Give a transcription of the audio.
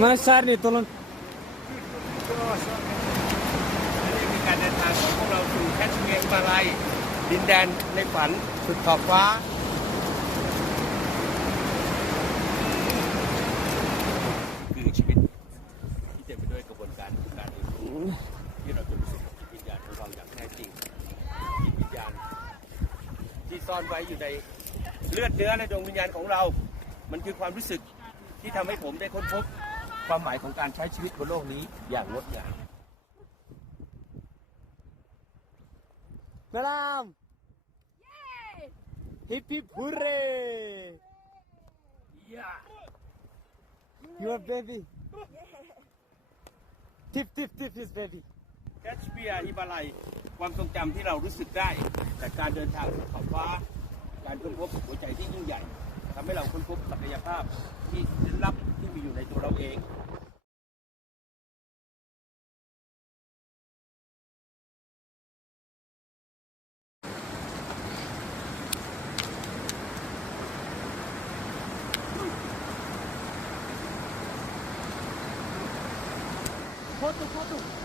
มาชาร์นี่ตลอดนี่คือการเดินทางของพวกเราสู่แคชเมียร์มาลัยดินแดนในฝันสุดขอบฟ้า คือชีวิตที่เต็มไปด้วยกระบวนการการเรียนรู้ที่เราจะรู้สึกจิตวิญญาณของเราอย่างแท้จริงจิตวิญญาณที่ซ่อนไว้อยู่ในเลือดเนื้อและดวงวิญญาณของเรา มันคือความรู้สึกที่ทำให้ผมได้ค้นพบ ความหมายของการใช้ชีวิตบนโลกนี้อย่างงดงามสลามฮิปฮิปฮูเร่ Yeah. your baby tip tip tip his baby แคชเปียร์ฮิมาลัยความทรงจำที่เรารู้สึกได้ จากการเดินทางสู่ขอบฟ้า การค้นพบหัวใจที่ยิ่งใหญ่ทำให้เราค้นพบศักยภาพที่ลึกลับที่มีอยู่ในตัวเราเอง Foto, foto.